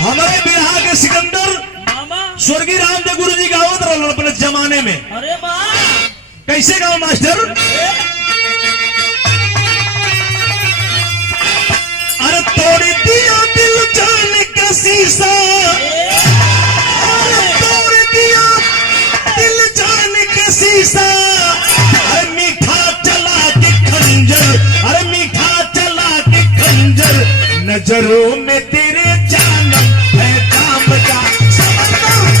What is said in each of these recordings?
हमारे बिहार के सिकंदर स्वर्गीय रामदेव गुरु जी गावत रहा अपने जमाने में। अरे वाह, कैसे गाओ मास्टर? अरे तोड़ दिया दिल जान का शीशा, अरे तोड़ दिया दिल जान का शीशा, अरे मीठा चला के खंजर, अरे मीठा चला के खंजर, नजरों में तेरे जानम है काम का समंदर।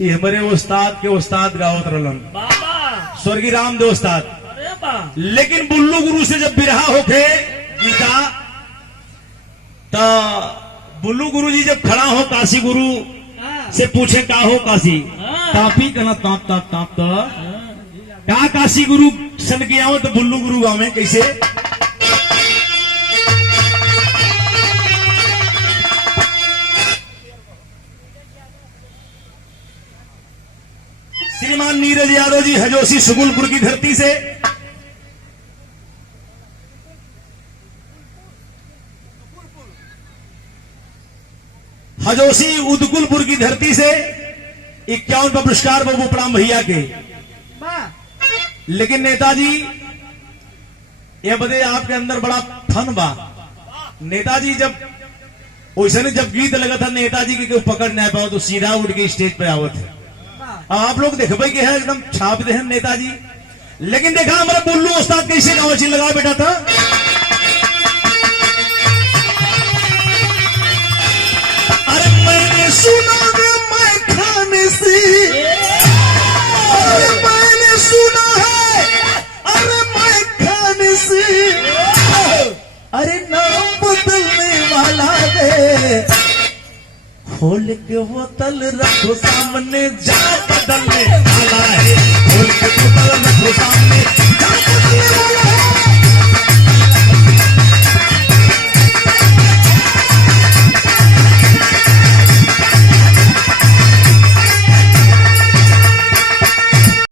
ये हमारे उस्ताद के उस्ताद गावत रहलन बाबा, स्वर्गीय रामदेव उस्ताद। अरे वाह, लेकिन बुल्लू गुरु से जब बिरहा होके गीता, तो बुल्लू गुरु जी जब खड़ा हो काशी गुरु हाँ, से पूछे का हो काशी, हाँ। तापी कहना ताप ताप ताप तो का काशी गुरु सन गया हो, तो बुल्लू गुरु गाँव में कैसे? श्रीमान नीरज यादव जी हजोसी सुगुलपुर की धरती से, हजोसी उदकुलपुर की धरती से 51 पुरस्कार बाबू प्रणाम भैया के। लेकिन नेताजी ये बदे आपके अंदर बड़ा फन बा। नेताजी जब वैसे जब गीत लगा था नेताजी के पकड़ नहीं पाओ तो सीधा उठ के स्टेज पे आवत है। आप लोग देखबे के है एकदम छाप दे हैं नेताजी। लेकिन देखा हमारा बुल्लू उस्ताद कैसे गाँव अच्छी लगा बेटा था। अरे मैंने सुना है मैं खाने से, अरे मैंने सुना है, अरे मैं खाने से, अरे नाम बदलने वाला है, खोल के बोतल रखो सामने जा बदलने वाला है, खोल के बोतल रखो सामने जा बदलने वाला